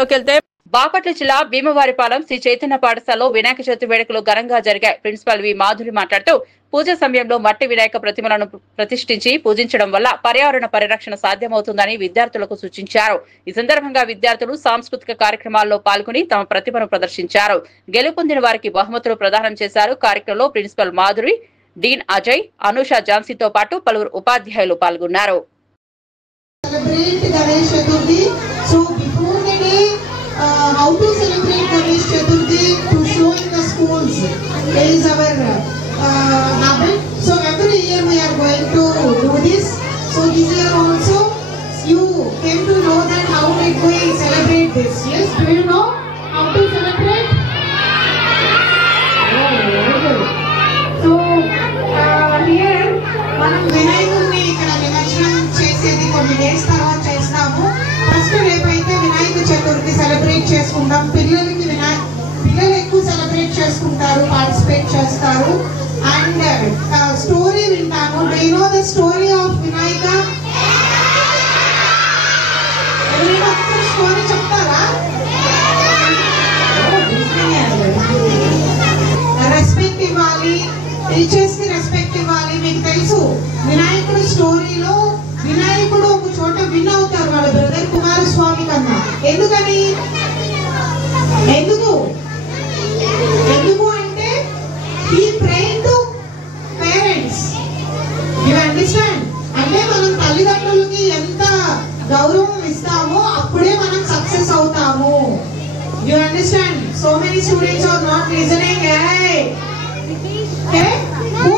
వెళ్తే బాపట్ల జిల్లా భీమవారిపాలెం శ్రీ చైతన్య పాఠశాలలో వినాయక చవితి వేడుకలు ఘనంగా జరిగాయి. ప్రిన్సిపల్ వి మాధురి మాట్లాడుతూ పూజ సమయంలో మట్టి వినాయక ప్రతిమలను ప్రతిష్ఠించి పూజించడం వల్ల పర్యావరణ పరిరక్షణ సాధ్యమవుతుందని విద్యార్థులకు సూచించారు. ఈ సందర్భంగా విద్యార్థులు సాంస్కృతిక కార్యక్రమాల్లో పాల్గొని తమ ప్రతిభను ప్రదర్శించారు. గెలుపొందిన వారికి బహుమతులు ప్రదానం చేశారు. కార్యక్రమంలో ప్రిన్సిపల్ మాధురి, డీన్ అజయ్, అనూష ఝాన్సీతో పాటు పలువురు ఉపాధ్యాయులు పాల్గొన్నారు. How to celebrate Ganesh Chaturthi to show in the schools is our habit. So every year we are going to do this. So this year also you came to know that how did we celebrate this? Yes, do you know how to celebrate? So here మనం వినాయకుడిని ఇక్కడ నిమజ్జనం చేసేది కొన్ని days తర్వాత చేస్తాము. First రేపైతే Vinayaka Chaturthi celebrate చేసుకుంటాం. పిల్లలు ఎక్కువ సెలబ్రేట్ చేసుకుంటారు, పార్టిసిపేట్ చేస్తారు. అండ్ స్టోరీ వింటాము. Do you know the story of Vinayaka? ఎవరైనా ఒక స్టోరీ చెప్తారా? రెస్పెక్ట్ ఇవ్వాలి, టీచర్స్ కి రెస్పెక్ట్ ఇవ్వాలి. మీకు తెలుసు వినాయకుడి స్టోరీలో వినాయకుడు ఒక చోట విన్ అవుతారు వాళ్ళ బ్రదర్ కుమారస్వామి కన్నా. ఎందుకని? ఎందుకు అంటే he prayed to parents. You understand? అంటే మనం తల్లిదండ్రులకి ఎంత గౌరవం ఇస్తామో అప్పుడే మనం సక్సెస్ అవుతాము. You understand? So many students are not listening. Hey, who